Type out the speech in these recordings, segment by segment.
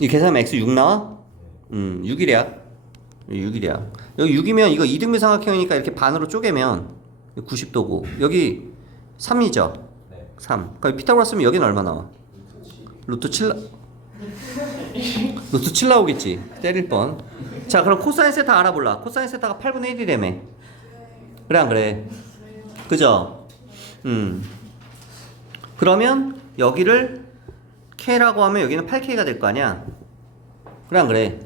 이 계산하면 x 6 나와? 6이래야. 6이래야. 여기 6이면 이거 이등변 삼각형이니까 이렇게 반으로 쪼개면 90도고 여기 3이죠? 네. 3. 그럼 피타고라스 쓰면 여기는 얼마 나와? 루트 7 루트 7 나오겠지. 때릴 뻔. 자, 그럼 코사인 세타 알아볼라. 코사인 세타가 8분의 1이라며. 그래 안 그래? 그죠? 그러면 여기를 K라고 하면 여기는 8K가 될 거 아니야? 그래 안 그래?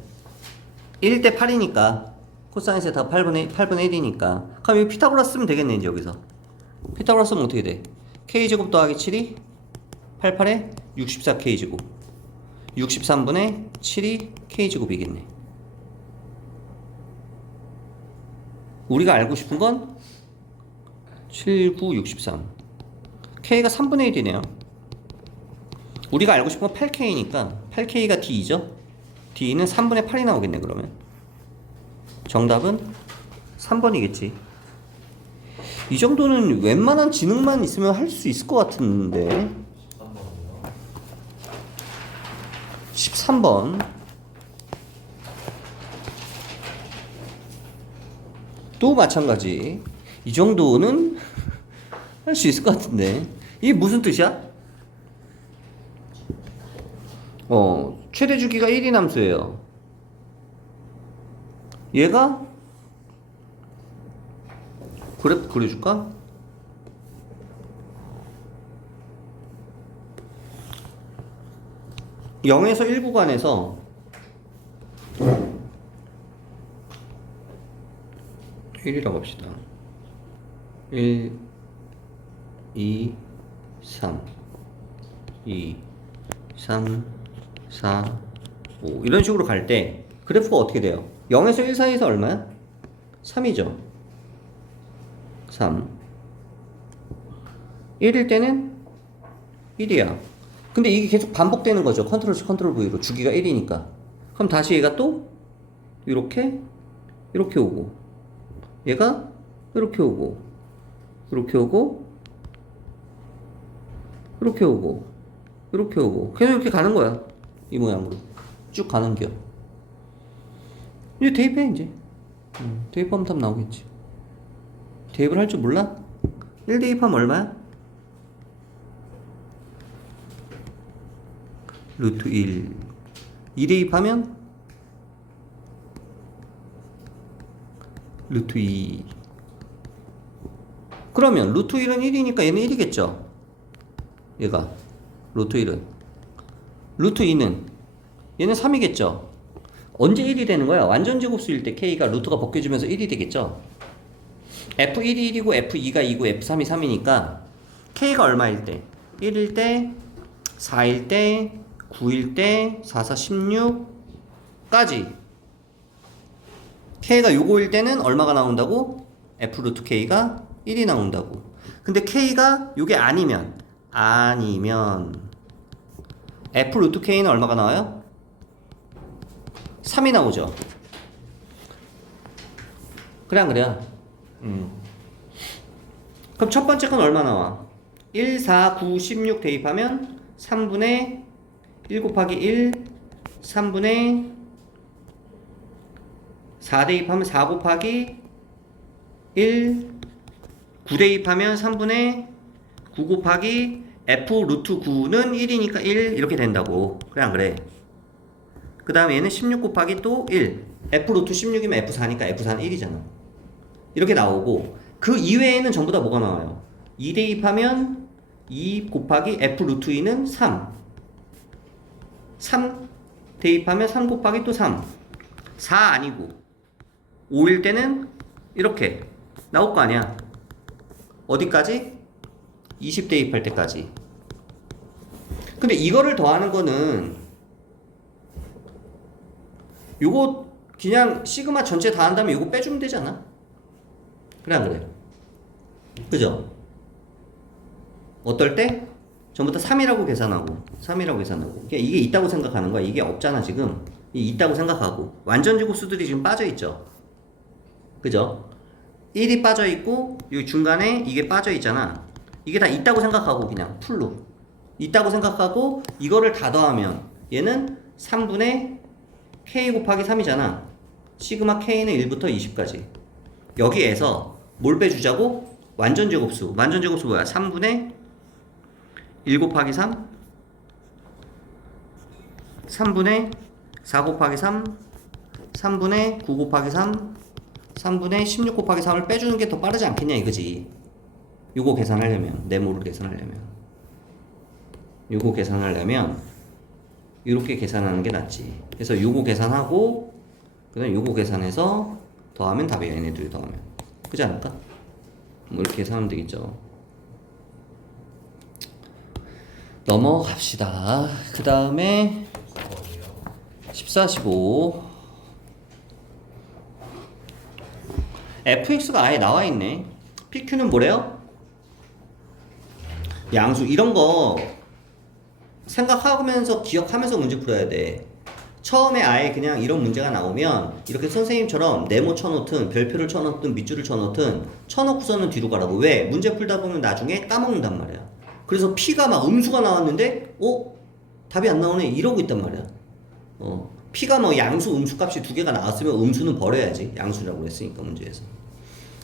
1대 8이니까 코사인 세타가 8분의 1이니까 그럼 여기 피타고라스 쓰면 되겠네 이제 여기서. 피타고라스 쓰면 어떻게 돼? K제곱 더하기 7이 88에 64K제곱 63분의 7이 K제곱이겠네. 우리가 알고 싶은 건 7, 9, 63 K가 3분의 1이네요. 우리가 알고 싶은 건 8K니까 8K가 D이죠. D는 3분의 8이 나오겠네. 그러면 정답은 3번이겠지. 이 정도는 웬만한 지능만 있으면 할 수 있을 것 같은데. 13번 또 마찬가지. 이 정도는 할 수 있을 것 같은데. 이게 무슨 뜻이야? 최대 주기가 1인 함수예요. 얘가 그래프 그려줄까? (0에서 1) 구간에서 1이라고 합시다. 1, 2, 3 2, 3, 4, 5 이런 식으로 갈 때 그래프가 어떻게 돼요? 0에서 1 사이에서 얼마야? 3이죠. 3 1일 때는 1이야. 근데 이게 계속 반복되는 거죠. 컨트롤 C 컨트롤 V로 주기가 1이니까. 그럼 다시 얘가 또 이렇게 오고 얘가 이렇게 오고 이렇게 오고 이렇게 오고 이렇게 오고 계속 이렇게 가는 거야. 이 모양으로 쭉 가는 겨. 이제 대입해 이제. 대입하면 답 나오겠지. 대입을 할 줄 몰라? 1 대입하면 얼마야? 루트 1. 2 대입하면 루트 2. 그러면 루트 1은 1이니까 얘는 1이겠죠. 얘가 루트 1은. 루트 2는 얘는 3이겠죠. 언제 1이 되는 거야? 완전 제곱수일 때 K가 루트가 벗겨지면서 1이 되겠죠. F1이 1이고 F2가 2고 F3이 3이니까 K가 얼마일 때? 1일 때, 4일 때, 9일 때, 4, 4, 16까지 K가 요거일 때는 얼마가 나온다고? F 루트 K가 1이 나온다고. 근데 K가 요게 아니면 F 루트 K는 얼마가 나와요? 3이 나오죠. 그래 안 그래? 그럼 첫 번째 건 얼마 나와? 1, 4, 9, 16 대입하면 3분의 1 곱하기 1 3분의 4 대입하면 4 곱하기 1 9 대입하면 3분의 9 곱하기 F 루트 9는 1이니까 1 이렇게 된다고. 그래 안 그래? 그 다음에 얘는 16 곱하기 또 1 F 루트 16이면 F4니까 F4는 1이잖아. 이렇게 나오고 그 이외에는 전부 다 뭐가 나와요? 2 대입하면 2 곱하기 F 루트 2는 3 대입하면 3 곱하기 또 3 4 아니고 5일 때는 이렇게 나올 거 아니야. 어디까지? 20 대입할 때까지. 근데 이거를 더하는 거는 요거 그냥 시그마 전체 다 한 다음에 요거 빼주면 되잖아. 그래 안 그래? 그죠? 어떨 때? 전부 다 3이라고 계산하고 그러니까 이게 있다고 생각하는 거야. 이게 없잖아 지금. 이게 있다고 생각하고 완전 제곱수들이 지금 빠져있죠. 그죠? 1이 빠져있고 여기 중간에 이게 빠져있잖아. 이게 다 있다고 생각하고 그냥 풀로 있다고 생각하고 이거를 다 더하면 얘는 3분의 k 곱하기 3이잖아. 시그마 k는 1부터 20까지. 여기에서 뭘 빼주자고? 완전 제곱수. 완전 제곱수 뭐야? 3분의 1 곱하기 3, 3분의 4 곱하기 3, 3분의 9 곱하기 3, 3분의 16 곱하기 3을 빼주는 게 더 빠르지 않겠냐 이거지. 요거 계산하려면, 네모를 계산하려면, 요거 계산하려면 이렇게 계산하는 게 낫지. 그래서 요거 계산하고 그 다음에 요거 계산해서 더하면 답이야. 얘네 둘 더하면 그렇지 않을까? 뭐 이렇게 계산하면 되겠죠. 넘어갑시다. 그 다음에 14, 15 fx가 아예 나와있네. pq는 뭐래요? 양수. 이런 거 생각하면서 기억하면서 문제 풀어야 돼. 처음에 아예 그냥 이런 문제가 나오면 이렇게 선생님처럼 네모 쳐놓든 별표를 쳐놓든 밑줄을 쳐놓든 쳐놓고서는 뒤로 가라고. 왜? 문제 풀다 보면 나중에 까먹는단 말이야. 그래서 P가 막 음수가 나왔는데 답이 안 나오네 이러고 있단 말이야. P가 뭐 양수 음수 값이 두 개가 나왔으면 음수는 버려야지. 양수라고 했으니까 문제에서.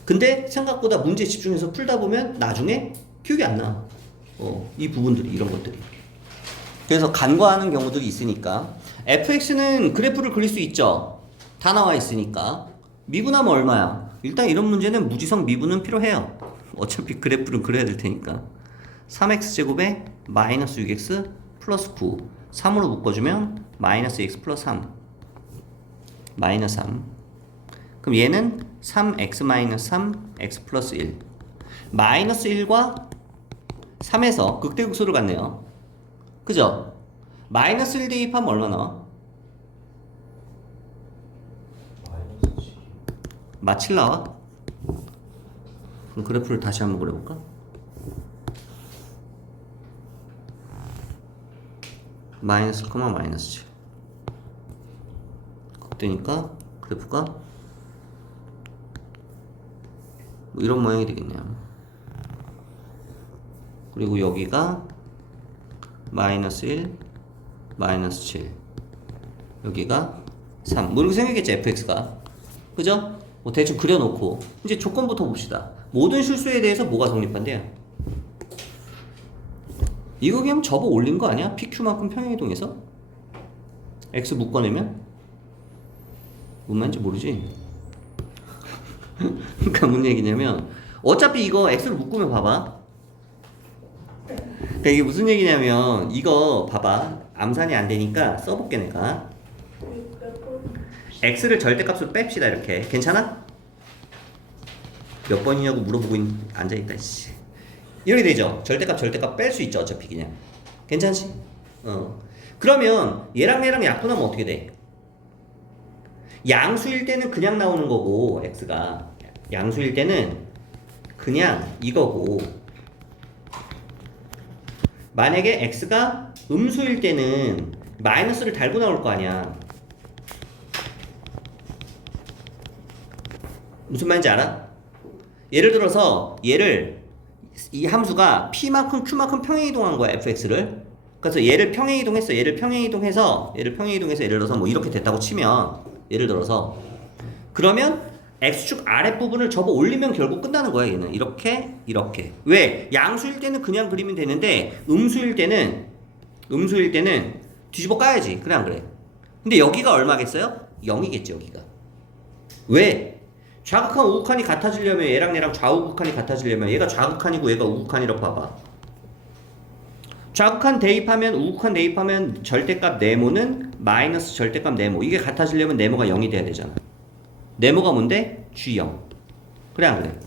근데 생각보다 문제 집중해서 풀다 보면 나중에 기억이 안 나. 이 부분들이 이런 것들이. 그래서 간과하는 경우들이 있으니까 fx는 그래프를 그릴 수 있죠. 다 나와 있으니까. 미분하면 얼마야? 일단 이런 문제는 무지성 미분은 필요해요. 어차피 그래프를 그려야 될 테니까. 3x제곱에 마이너스 6x 플러스 9 3으로 묶어주면 마이너스 x 플러스 3 마이너스 3. 그럼 얘는 3x 마이너스 3 x 플러스 1 마이너스 1과 3에서 극대극소를 갖네요. 그죠? 마이너스 1 대입하면 얼마 나와? 마칠 나와? 그럼 그래프를 다시 한번 그려볼까? 마이너스 콤마 마이너스 7 그때니까 그래프가 뭐 이런 모양이 되겠네요. 그리고 여기가 마이너스 1 마이너스 7 여기가 3 뭐 이렇게 생겼겠지 fx가. 그죠? 뭐 대충 그려놓고 이제 조건부터 봅시다. 모든 실수에 대해서 뭐가 성립한대요? 이거 그냥 접어 올린 거 아니야? PQ만큼 평행이동해서? X 묶어내면? 뭔 말인지 모르지? 그러니까 뭔 얘기냐면 어차피 이거 X를 묶으면 봐봐. 그러니까 이게 무슨 얘기냐면 이거 봐봐. 암산이 안 되니까 써볼게 내가. X를 절대값으로 뺍시다 이렇게. 괜찮아? 몇 번이냐고 물어보고 앉아있다 씨. 이렇게 되죠. 절대값 뺄 수 있죠. 어차피 그냥. 괜찮지? 그러면 얘랑 약분하면 어떻게 돼? 양수일 때는 그냥 나오는 거고 x가 양수일 때는 그냥 이거고 만약에 x가 음수일 때는 마이너스를 달고 나올 거 아니야. 무슨 말인지 알아? 예를 들어서 이 함수가 p만큼 q만큼 평행이동한 거야 fx를. 그래서 얘를 평행이동했어. 얘를 평행이동해서 예를 들어서 뭐 이렇게 됐다고 치면 예를 들어서 그러면 x축 아랫부분을 접어 올리면 결국 끝나는 거야. 얘는 이렇게 왜? 양수일 때는 그냥 그리면 되는데 음수일 때는 뒤집어 까야지. 그래 안 그래? 근데 여기가 얼마겠어요? 0이겠지 여기가. 왜? 좌극한 우극한이 같아지려면 얘랑 좌우극한이 같아지려면 얘가 좌극한이고 얘가 우극한이라고 봐봐. 좌극한 대입하면 우극한 대입하면 절대값 네모는 마이너스 절대값 네모. 이게 같아지려면 네모가 0이 돼야 되잖아. 네모가 뭔데? G0. 그래 안 그래?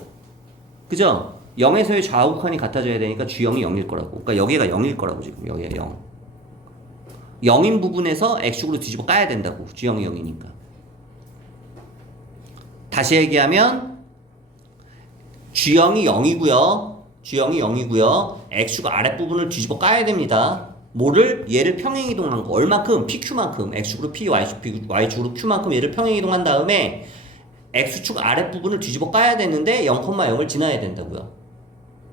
그죠? 0에서의 좌우극한이 같아져야 되니까 G0이 0일 거라고. 그러니까 여기가 0일 거라고 지금. 여기가 0. 0인 부분에서 X축으로 뒤집어 까야 된다고. G0이 0이니까. 다시 얘기하면 G0이 0이고요. X축 아랫부분을 뒤집어 까야 됩니다. 뭐를? 얘를 평행이동한 거. 얼마큼? PQ만큼. X축으로 P, Y축으로 Q만큼 얘를 평행이동한 다음에 X축 아랫부분을 뒤집어 까야 되는데 0,0을 지나야 된다고요.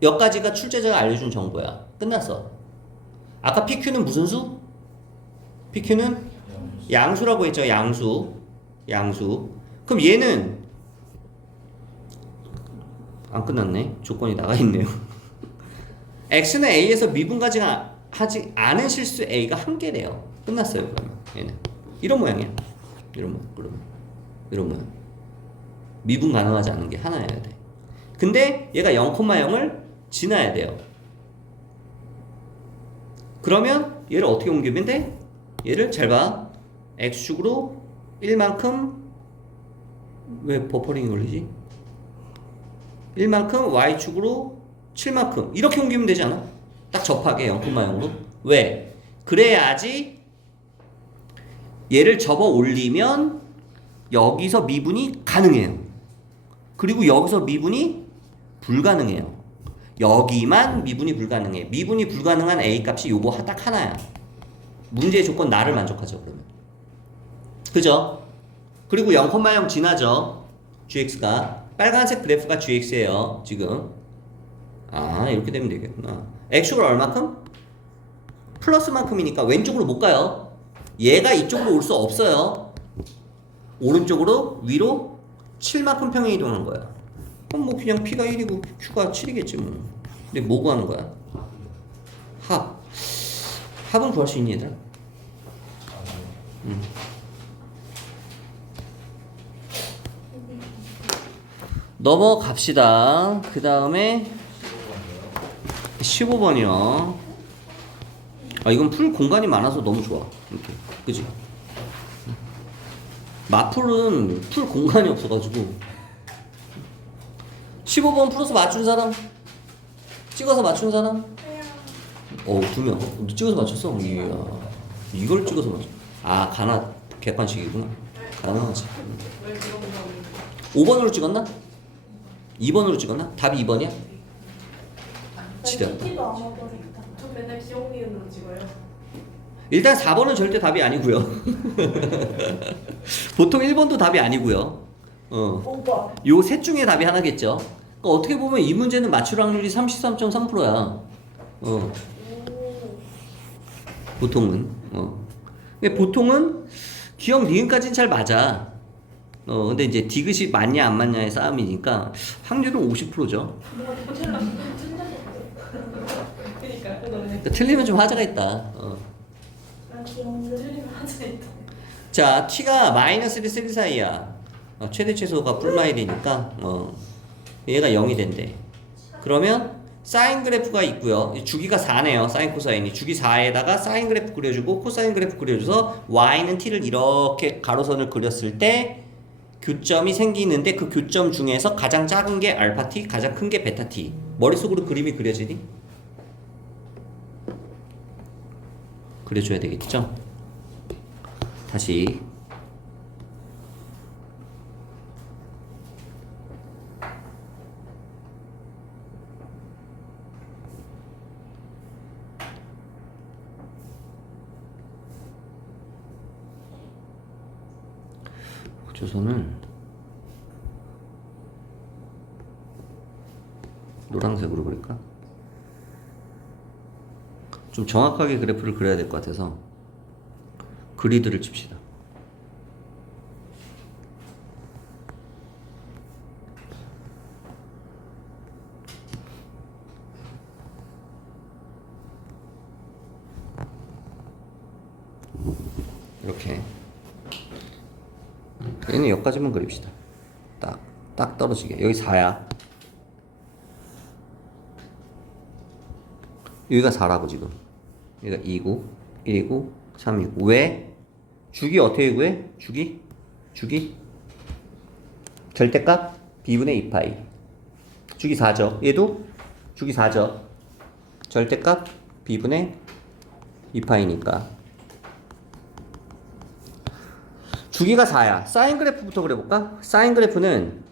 여기까지가 출제자가 알려준 정보야. 끝났어. 아까 PQ는 무슨 수? PQ는 양수라고 했죠. 양수. 그럼 얘는 안 끝났네. 조건이 나가 있네요. x는 a에서 미분까지 하지 않은 실수 a가 한 개래요. 끝났어요. 그러면 얘는 이런 모양이야. 이런 모양. 미분 가능하지 않은 게 하나여야 돼. 근데 얘가 0,0을 지나야 돼요. 그러면 얘를 어떻게 옮기면 돼? 얘를 잘 봐. x축으로 1만큼 왜 버퍼링이 걸리지? 1만큼 y축으로 7만큼 이렇게 옮기면 되지 않아? 딱 접하게 0,0으로. 왜? 그래야지 얘를 접어 올리면 여기서 미분이 가능해요. 그리고 여기서 미분이 불가능해요. 여기만 미분이 불가능해. 미분이 불가능한 a 값이 요거 딱 하나야. 문제의 조건 나를 만족하죠. 그러면 그죠? 그리고 0,0 지나죠. gx가 빨간색 그래프가 gx예요. 지금 이렇게 되면 되겠구나. x축을 얼마큼? 플러스만큼이니까 왼쪽으로 못 가요. 얘가 이쪽으로 올 수 없어요. 오른쪽으로 위로 7만큼 평행 이동하는 거야. 그럼 뭐 그냥 p가 1이고 q가 7이겠지 뭐. 근데 뭐 구하는 거야? 합은 구할 수 있니 얘들아? 넘어갑시다. 그 다음에 15번이요. 이건 풀 공간이 많아서 너무 좋아. 이렇게. 그지? 마풀은 풀 공간이 없어가지고. 15번 풀어서 맞춘 사람? 찍어서 맞춘 사람? 2명. 너 찍어서 맞췄어? 이야. 이걸 찍어서 맞췄어. 가나 객관식이구나. 가능하지. 5번으로 찍었나? 2번으로 찍었나? 답이 2번이야? 지렸다. 저 맨날 기억 니은으로 찍어요. 일단 4번은 절대 답이 아니고요. 보통 1번도 답이 아니고요. 요 셋 중에 답이 하나겠죠. 그러니까 어떻게 보면 이 문제는 맞출 확률이 33.3%야. 보통은. 근데 보통은 기억 니은까지는 잘 맞아. 근데 이제 디귿이 맞냐 안 맞냐의 싸움이니까 확률은 50%죠. 그러니까 틀리면 좀 화제가 있다. 자, t가 마이너스 1, 3 사이야. 최대 최소가 풀마일이니까 얘가 0이 된대. 그러면 사인 그래프가 있고요. 주기가 4네요. 사인 코사인이. 주기 4에다가 사인 그래프 그려주고 코사인 그래프 그려줘서 y는 t를 이렇게 가로선을 그렸을 때 교점이 생기는데 그 교점 중에서 가장 작은 게 알파 t, 가장 큰 게 베타 t. 머릿속으로 그림이 그려지니? 그려줘야 되겠죠? 다시 조선을 노란색으로 그릴까? 좀 정확하게 그래프를 그려야 될 것 같아서 그리드를 칩시다. 이렇게 얘는 여기까지만 그립시다. 딱 떨어지게. 여기 4야. 여기가 4라고 지금. 여기가 2고 1이고 3이고. 왜? 주기 어떻게 구해? 주기? 절대값? b분의 2파이. 주기 4죠. 얘도 주기 4죠. 절대값 b분의 2파이니까. 주기가 4야. 사인 그래프부터 그려볼까? 사인 그래프는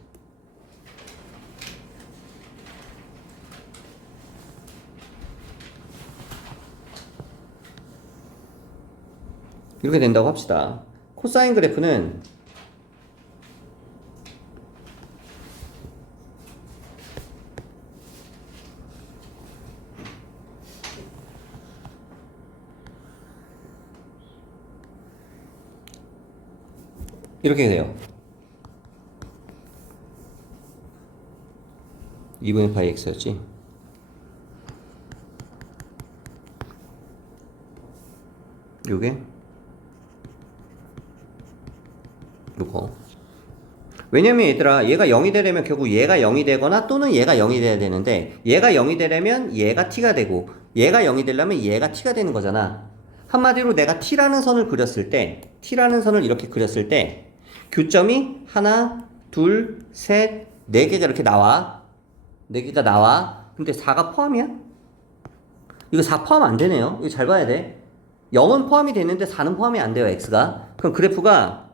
이렇게 된다고 합시다. 코사인 그래프는 이렇게 돼요. 2분의 파이 x였지. 요게 요거. 왜냐면 얘들아, 얘가 0이 되려면 결국 얘가 0이 되거나 또는 얘가 0이 돼야 되는데, 얘가 0이 되려면 얘가 t가 되고, 얘가 0이 되려면 얘가 t가 되는 거잖아. 한마디로 내가 t라는 선을 그렸을 때, t라는 선을 이렇게 그렸을 때 교점이 하나, 둘, 셋, 네 개가 이렇게 나와. 네 개가 나와. 근데 4가 포함이야? 이거 4 포함 안 되네요. 이거 잘 봐야 돼. 0은 포함이 되는데 4는 포함이 안 돼요, x가. 그럼 그래프가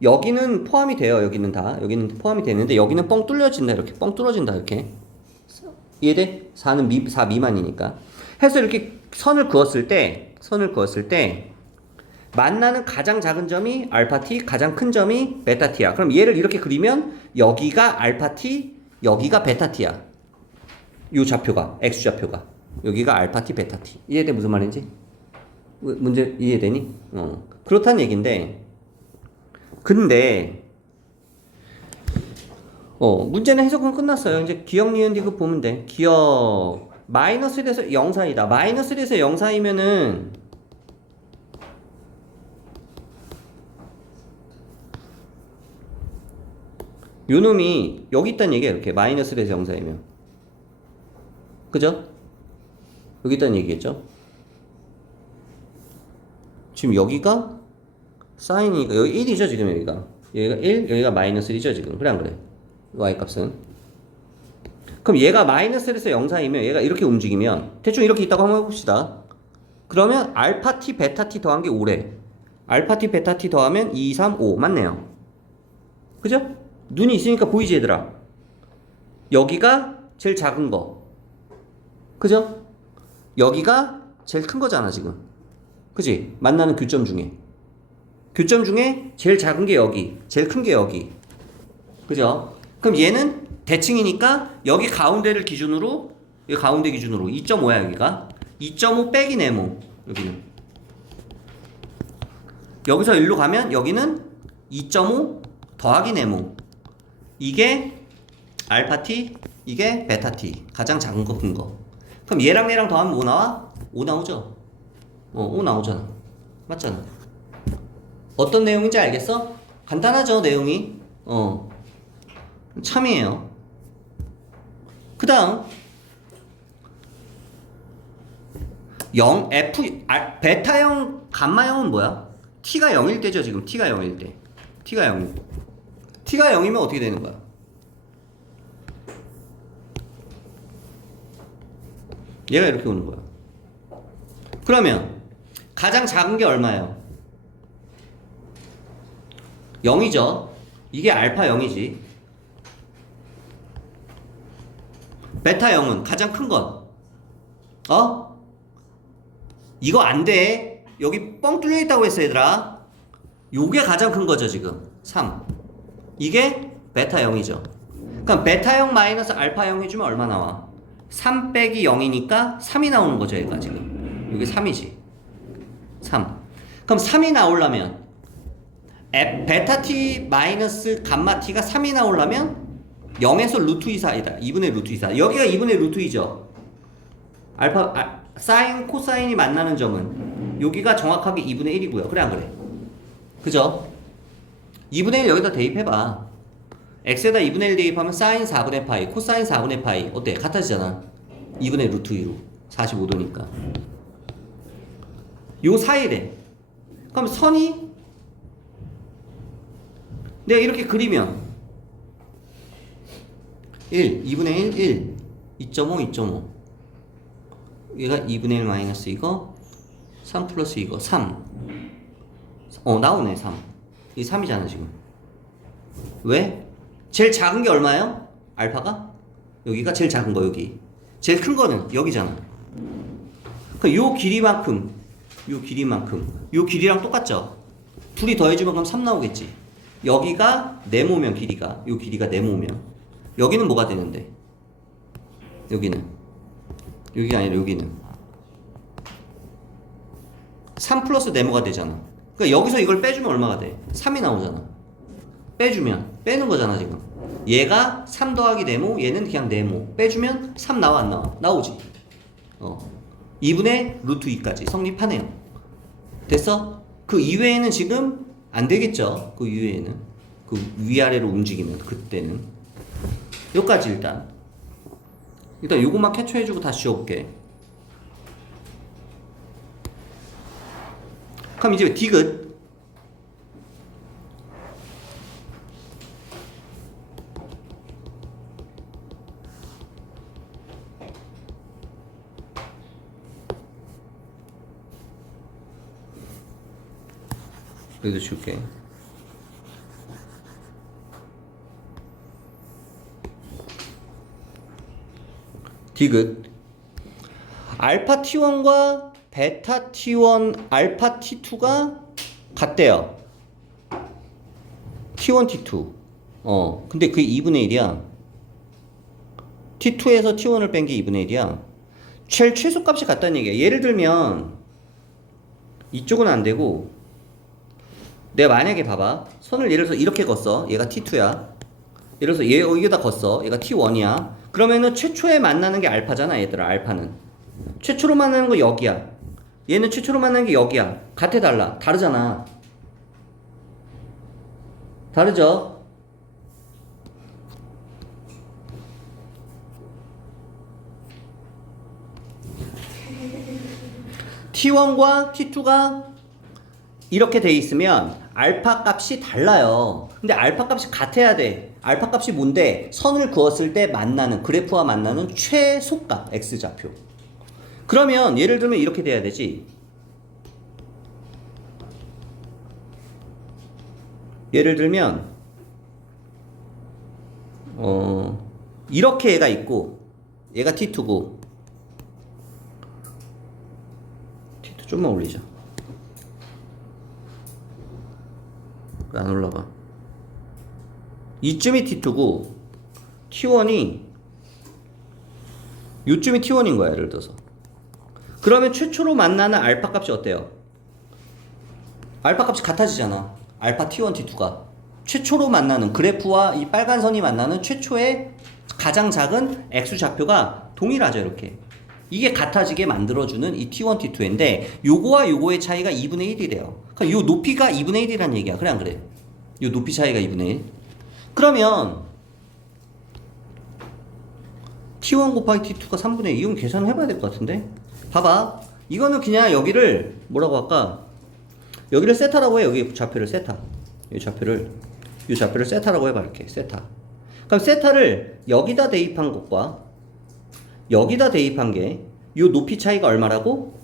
여기는 포함이 돼요. 여기는 포함이 되는데 여기는 뻥 뚫려진다. 이렇게 뻥 뚫어진다. 이렇게. 이해돼? 4 미만이니까. 해서 이렇게 선을 그었을 때 만나는 가장 작은 점이 알파 t, 가장 큰 점이 베타 t야. 그럼 얘를 이렇게 그리면 여기가 알파 t, 여기가 베타 t야. 요 좌표가, x 좌표가. 여기가 알파 t, 베타 t. 이해돼? 무슨 말인지? 문제 이해되니? 그렇다는 얘긴데, 근데 문제는 해석은 끝났어요. 이제 기억, 니은, 디귿 보면 돼. 기억 마이너스 1에서 0 사이다. 마이너스 1에서 0 사이면은 요 놈이 여기 있다는 얘기야. 이렇게 마이너스 1에서 0 사이면, 그죠? 여기 있다는 얘기겠죠? 지금 여기가 사인이니까 여기 1이죠 지금. 여기가 1, 여기가 마이너스 1이죠 지금. 그래 안 그래? y값은. 그럼 얘가 마이너스 1에서 0 사이면, 얘가 이렇게 움직이면 대충 이렇게 있다고 한번 해봅시다. 그러면 알파 t, 베타 t 더한 게 5래. 알파 t, 베타 t 더하면 2, 3, 5 맞네요. 그죠? 눈이 있으니까 보이지 얘들아. 여기가 제일 작은 거, 그죠? 여기가 제일 큰 거잖아 지금. 그지? 만나는 교점 중에 제일 작은 게 여기, 제일 큰 게 여기. 그죠? 그럼 얘는 대칭이니까 여기 가운데를 기준으로, 여기 가운데 기준으로 2.5야 여기가. 2.5 빼기 네모. 여기는 여기서 일로 가면 여기는 2.5 더하기 네모. 이게 알파 t, 이게 베타 t. 가장 작은 거, 큰 거. 그럼 얘랑 얘랑 더하면 뭐 나와? 5 나오죠? 5 나오잖아. 맞잖아. 어떤 내용인지 알겠어? 간단하죠, 내용이. 참이에요. 그 다음 0, F, 베타형, 감마형은 뭐야? T가 0일 때죠 지금. T가 0일 때. T가 0이면 어떻게 되는 거야? 얘가 이렇게 오는 거야. 그러면 가장 작은 게 얼마예요? 0이죠. 이게 알파 0이지. 베타 0은 가장 큰 건? 이거 안 돼. 여기 뻥 뚫려 있다고 했어 얘들아. 요게 가장 큰 거죠 지금. 3. 이게 베타 0이죠. 그럼 베타 0 마이너스 알파 0 해주면 얼마 나와? 3 빼기 0이니까 3이 나오는 거죠 얘가 지금. 이게 3이지. 3. 그럼 3이 나오려면 베타 t 마이너스 감마 t가 3이 나오려면 0에서 루트 2 사이다. 2분의 루트 2 사이. 여기가 2분의 루트 2죠. 사인, 코사인이 만나는 점은 여기가 정확하게 2분의 1이고요. 그래 안 그래? 그죠? 2분의 1 여기다 대입해봐. x에다 2분의 1 대입하면 사인 4분의 파이, 코사인 4분의 파이. 어때? 같아지잖아. 2분의 루트 2로. 45도니까. 요 사이래. 그럼 선이 내가 이렇게 그리면 1, 2분의 1, 2.5, 2.5. 얘가 2분의 1 마이너스 이거, 3 플러스 이거, 3. 나오네, 3. 이 3이잖아, 지금. 왜? 제일 작은 게 얼마예요? 알파가? 여기가 제일 작은 거, 여기. 제일 큰 거는 여기잖아. 그럼 요 길이만큼, 요 길이랑 똑같죠? 둘이 더해주면 그럼 3 나오겠지. 여기가 네모면 길이가, 요 길이가 네모면. 여기는 뭐가 되는데? 여기가 아니라 여기는 3 플러스 네모가 되잖아. 그러니까 여기서 이걸 빼주면 얼마가 돼? 3이 나오잖아. 빼주면 빼는 거잖아 지금. 얘가 3 더하기 네모, 얘는 그냥 네모. 빼주면 3 나와 안 나와? 나오지. 2분의 루트 2까지 성립하네요. 됐어? 그 이외에는 지금 안 되겠죠. 그 이외에는 그 위아래로 움직이면 그때는 여기까지 일단 요것만 캡처해주고 다시 지워볼게. 그럼 이제 디귿 여기도 줄게. 디귿 알파 T1과 베타 T1 알파 T2가 같대요. T1 T2 근데 그게 2분의 1이야. T2에서 T1을 뺀 게 2분의 1이야. 제일 최소값이 같다는 얘기야. 예를 들면 이쪽은 안 되고 내가 만약에 봐봐. 선을 예를 들어서 이렇게 걷어. 얘가 T2야. 예를 들어서 얘 여기다 걷어. 얘가 T1이야. 그러면은 최초에 만나는 게 알파잖아, 얘들아. 알파는 최초로 만나는 거 여기야. 얘는 최초로 만나는 게 여기야. 같아 달라? 다르잖아. 다르죠? T1과 T2가 이렇게 돼 있으면 알파 값이 달라요. 근데 알파 값이 같아야 돼. 알파 값이 뭔데? 선을 그었을 때 만나는 그래프와 만나는 최소값 X좌표. 그러면 예를 들면 이렇게 돼야 되지. 예를 들면 이렇게 얘가 있고 얘가 T2고 T2 좀만 올리자. 안 올라가. 이쯤이 T2고 T1이 요쯤이 T1인 거야. 예를 들어서 그러면 최초로 만나는 알파 값이 어때요? 알파 값이 같아지잖아. 알파 T1, T2가 최초로 만나는 그래프와 이 빨간 선이 만나는 최초의 가장 작은 X좌표가 동일하죠. 이렇게 이게 같아지게 만들어주는 이 T1, T2인데 요거와 요거의 차이가 2분의 1이래요. 그러니까 요 높이가 2분의 1이란 얘기야. 그래 안 그래? 요 높이 차이가 2분의 1. 그러면 T1 곱하기 T2가 3분의 2. 이건 계산을 해봐야 될 것 같은데. 봐봐. 이거는 그냥 여기를 뭐라고 할까? 여기를 세타라고 해. 여기 좌표를 세타. 이 좌표를 세타라고 해봐. 이렇게 세타. 그럼 세타를 여기다 대입한 것과 여기다 대입한 게 요 높이 차이가 얼마라고?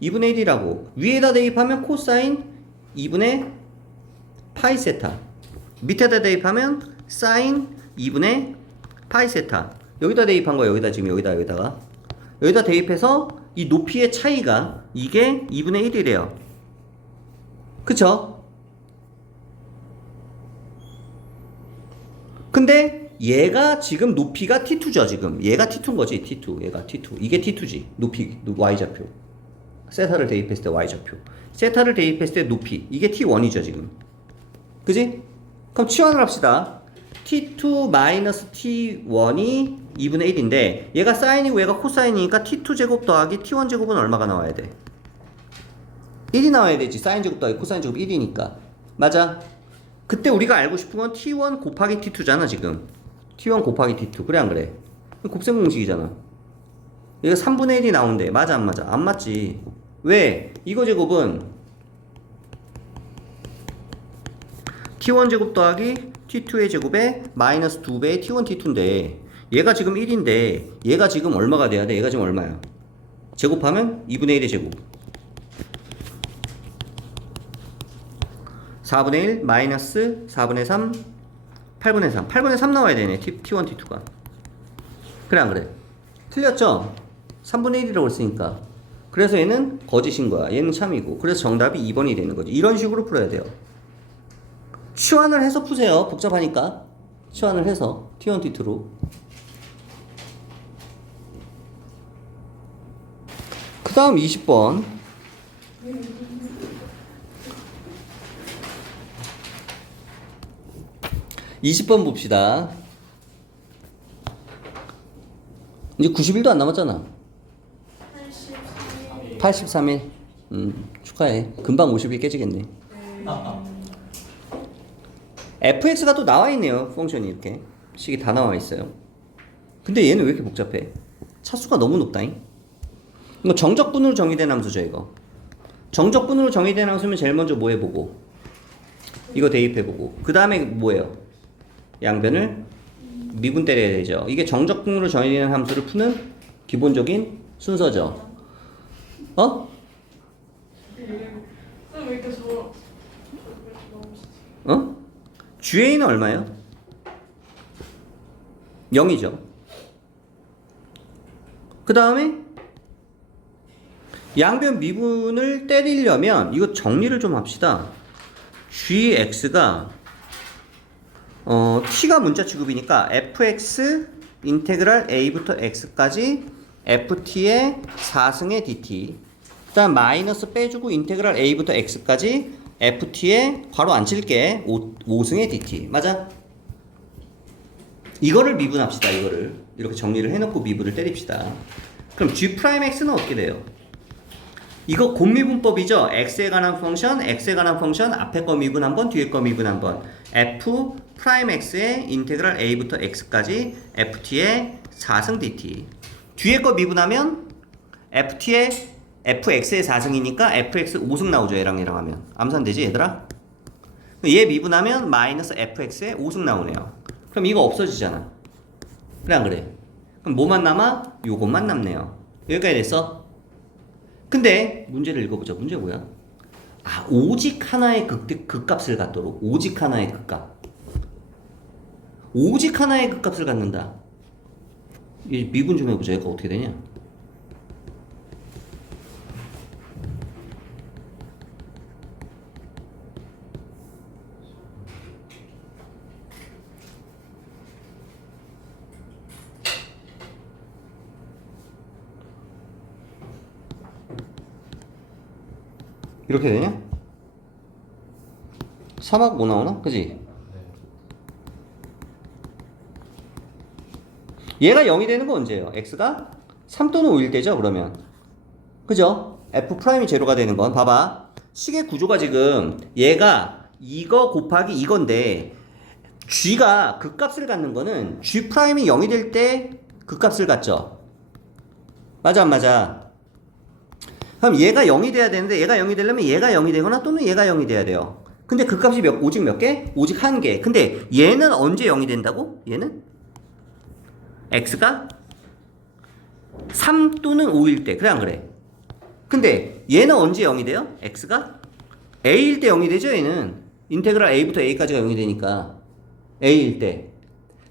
2분의 1이라고. 위에다 대입하면 코사인 2분의 파이 세타. 밑에다 대입하면 사인 2분의 파이 세타. 여기다 대입한 거야. 여기다 지금 여기다가 여기다 대입해서 이 높이의 차이가 이게 2분의 1이래요. 그쵸? 근데 얘가 지금 높이가 T2죠. 지금 얘가 T2인 거지. T2 얘가 T2 이게 T2지. 높이 Y좌표. 세타를 대입했을 때 Y좌표. 세타를 대입했을 때 높이 이게 T1이죠. 지금 그지? 그럼 치환을 합시다. T2-T1이 2분의 1인데 얘가 사인이고 얘가 코사인이니까 T2제곱 더하기 T1제곱은 얼마가 나와야 돼? 1이 나와야 되지. 사인제곱 더하기 코사인제곱 1이니까 맞아. 그때 우리가 알고 싶은 건 T1 곱하기 T2잖아. 지금 T1 곱하기 T2 그래 안 그래? 곱셈 공식이잖아. 얘가 3분의 1이 나온대. 맞아 안 맞아? 안 맞지. 왜? 이거 제곱은 T1 제곱 더하기 T2의 제곱에 마이너스 2배의 T1 T2인데 얘가 지금 1인데 얘가 지금 얼마가 돼야 돼? 얘가 지금 얼마야? 제곱하면 2분의 1의 제곱 4분의 1 마이너스 4분의 3 8분의 3 8분의 3 나와야 되네. T1 T2가 그래 안 그래? 틀렸죠? 3분의 1이라고 했으니까. 그래서 얘는 거짓인 거야. 얘는 참이고. 그래서 정답이 2번이 되는 거지. 이런 식으로 풀어야 돼요. 치환을 해서 푸세요. 복잡하니까. 치환을 해서 T1, T2로. 그 다음 20번. 20번 봅시다. 이제 90일도 안 남았잖아. 83일. 83일. 축하해. 금방 50일 깨지겠네. fx가 또 나와 있네요. 펑션이 이렇게. 식이 다 나와 있어요. 근데 얘는 왜 이렇게 복잡해? 차수가 너무 높다잉. 이거 정적분으로 정의된 함수죠, 이거. 정적분으로 정의된 함수면 제일 먼저 뭐 해보고, 이거 대입해보고, 그 다음에 뭐예요? 양변을 미분 때려야 되죠. 이게 정적분으로 정의된 함수를 푸는 기본적인 순서죠. 어? 쌤, 왜 이렇게 어? GA는 얼마예요? 0이죠. 그 다음에 양변 미분을 때리려면 이거 정리를 좀 합시다. gx가 t가 문자 취급이니까 fx 인테그랄 a부터 x까지 ft의 4승의 dt 그 다음 마이너스 빼주고 인테그랄 a부터 x까지 ft의 괄호 안 칠게 5승의 dt 맞아? 이거를 미분합시다. 이거를 이렇게 정리를 해놓고 미분을 때립시다. 그럼 g'x는 어떻게 돼요? 이거 곱미분법이죠. x에 관한 펑션, x에 관한 펑션 앞에 거 미분 한번, 뒤에 거 미분 한번. f'x의 인테그랄 a부터 x까지 ft의 4승 dt. 뒤에 거 미분하면 ft의 fx의 4승이니까 fx 5승 나오죠. 얘랑 하면. 암산되지 얘들아? 얘 미분하면 마이너스 fx의 5승 나오네요. 그럼 이거 없어지잖아. 그래 안 그래? 그럼 뭐만 남아? 요것만 남네요. 여기까지 됐어? 근데 문제를 읽어보자. 문제 뭐야? 아, 오직 하나의 극값을 갖도록. 오직 하나의 극값. 오직 하나의 극값을 갖는다. 이 미분 좀 해보자. 얘가 어떻게 되냐? 이렇게 되냐? 3하고 뭐 나오나? 그지? 얘가 0이 되는 거 언제예요? x가 3 또는 5일 때죠 그러면 그죠? f'이 제로가 되는 건 봐봐 식의 구조가 지금 얘가 이거 곱하기 이건데 g가 극값을 갖는 거는 g'이 0이 될 때 극값을 갖죠 맞아 안 맞아? 그럼 얘가 0이 돼야 되는데 얘가 0이 되려면 얘가 0이 되거나 또는 얘가 0이 돼야 돼요. 근데 극값이 오직 몇 개? 오직 한 개. 근데 얘는 언제 0이 된다고? 얘는? x가 3 또는 5일 때. 그래 안 그래? 근데 얘는 언제 0이 돼요? x가 a일 때 0이 되죠 얘는. 인테그랄 a부터 a까지가 0이 되니까 a일 때.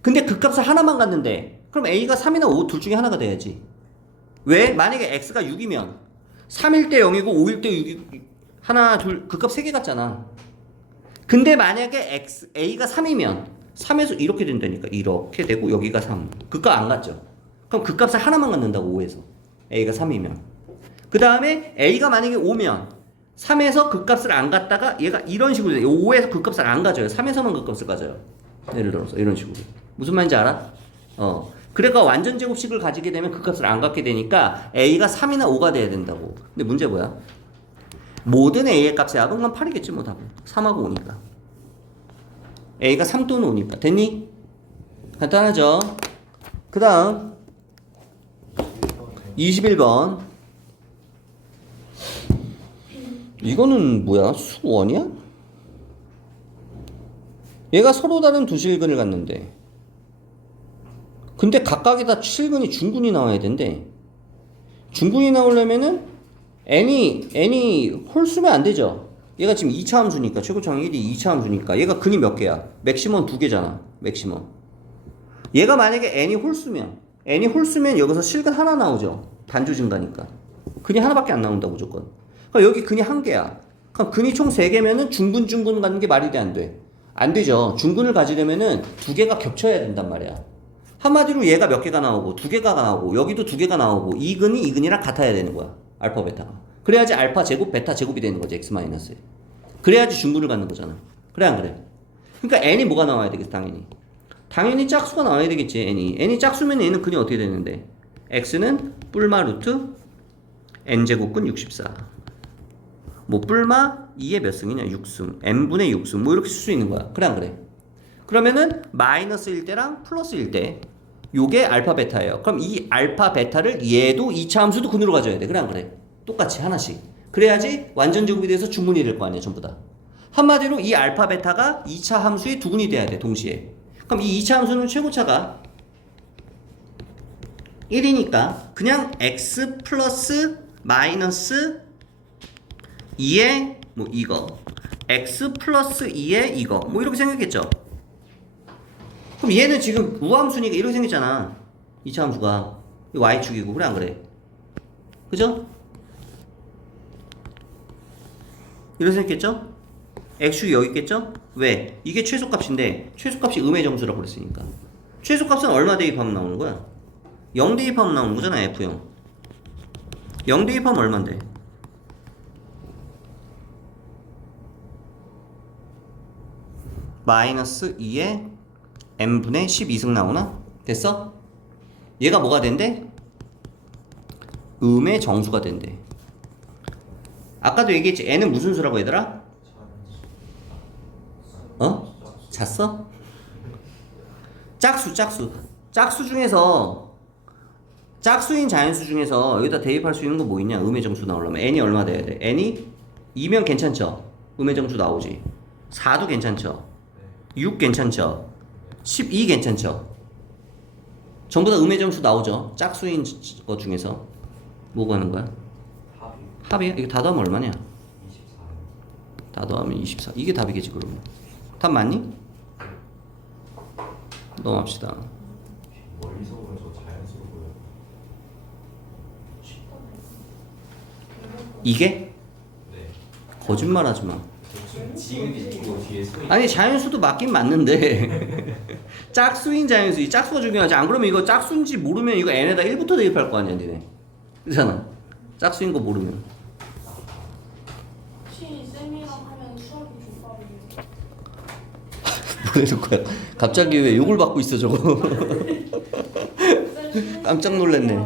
근데 극값을 하나만 갖는데 그럼 a가 3이나 5 둘 중에 하나가 돼야지. 왜? 만약에 x가 6이면 3일 때 0이고 5일 때 6이 하나 둘 극값 3개 같잖아. 근데 만약에 a가 3이면 3에서 이렇게 된다니까. 이렇게 되고 여기가 3. 극값 안 같죠? 그럼 극값을 하나만 갖는다고 5에서. a가 3이면. 그 다음에 a가 만약에 5면 3에서 극값을 안 갖다가 얘가 이런 식으로 돼요. 5에서 극값을 안 가져요. 3에서만 극값을 가져요. 예를 들어서 이런 식으로. 무슨 말인지 알아? 그러니까 완전 제곱식을 가지게 되면 극값을 안 갖게 되니까 a가 3이나 5가 돼야 된다고. 근데 문제 뭐야? 모든 a의 값의 합은 8이겠지 뭐 답은. 3하고 5니까. a가 3 또는 5니까. 됐니? 간단하죠? 그 다음 21번 이거는 뭐야? 수원이야? 얘가 서로 다른 두 실근을 갖는데 근데 각각에다 실근이 중근이 나와야 된대. 중근이 나오려면은 n이 홀수면 안 되죠. 얘가 지금 2차 함수니까 최고차항 1이 2차 함수니까 얘가 근이 몇 개야? 맥시멈 2개잖아. 맥시멈. 얘가 만약에 n이 홀수면 여기서 실근 하나 나오죠. 단조 증가니까. 근이 하나밖에 안 나온다 무조건. 그럼 여기 근이 한 개야. 그럼 근이 총 3개면은 중근 갖는 게 말이 돼 안 돼? 안 되죠. 중근을 가지려면은 2개가 겹쳐야 된단 말이야. 한마디로 얘가 몇 개가 나오고 2개가 나오고 여기도 2개가 나오고 이 근이랑 같아야 되는 거야. 알파 베타가. 그래야지 알파 제곱 베타 제곱이 되는 거지. x 마이너스. 그래야지 중근을 갖는 거잖아. 그래 안 그래? 그러니까 n이 뭐가 나와야 되겠어 당연히. 당연히 짝수가 나와야 되겠지 n이 짝수면 n은 그냥 어떻게 되는데 x는 뿔마 루트 n제곱근 64. 뭐 뿔마 2의 몇 승이냐 6승 n분의 6승 뭐 이렇게 쓸 수 있는 거야. 그래 안 그래? 그러면은 마이너스 1대랑 플러스 1대 요게 알파 베타예요. 그럼 이 알파 베타를 얘도 2차 함수도 근으로 가져야 돼. 그래 안 그래? 똑같이 하나씩. 그래야지 완전 제곱이 돼서 중근이 될 거 아니야 전부 다. 한마디로 이 알파 베타가 2차 함수의 두근이 돼야 돼 동시에. 그럼 이 2차 함수는 최고차가 1이니까 그냥 x 플러스 마이너스 2의 뭐 이거 x 플러스 2의 이거 뭐 이렇게 생겼겠죠. 그럼 얘는 지금 우함수니까 이렇게 생겼잖아. 2차 함수가 y축이고 그래 안 그래? 그죠? 이렇게 생겼겠죠? x축이 여기 있겠죠? 왜? 이게 최소값인데 최소값이 음의 정수라고 그랬으니까 최소값은 얼마 대입하면 나오는 거야? 0 대입하면 나오는 거잖아 F형 0 대입하면 얼만데? 마이너스 2에 n분의 12승 나오나? 됐어? 얘가 뭐가 된대? 음의 정수가 된대. 아까도 얘기했지 n은 무슨 수라고 얘들아? 어? 잤어? 짝수 중에서 짝수인 자연수 중에서 여기다 대입할 수 있는 거 뭐 있냐? 음의 정수 나오려면 n이 얼마 돼야 돼? n이 2면 괜찮죠? 음의 정수 나오지. 4도 괜찮죠? 6 괜찮죠? 12 괜찮죠? 전부 다 음의 정수 나오죠? 짝수인 것 중에서 뭐 구하는 거야? 합이야? 이거 다 더하면 얼마냐? 24. 다 더하면 24. 이게 답이겠지 그러면. 답 맞니? 넘어갑시다. 멀리서 보면 저 자연스러워 보여요. 이게? 네. 거짓말하지 마. 지금이 이거 뒤에 서 있는 아니 자연수도 맞긴 맞는데 짝수인 자연수 이 짝수가 중요하지. 안 그러면 이거 짝수인지 모르면 이거 n에다 1부터 대입할 거 아니야 니네. 그렇잖아. 짝수인 거 모르면. 혹시 쌤이랑 하면 수학이 족밥이에요? 뭐라는 거야? 갑자기 왜 욕을 받고 있어 저거? 깜짝 놀랐네.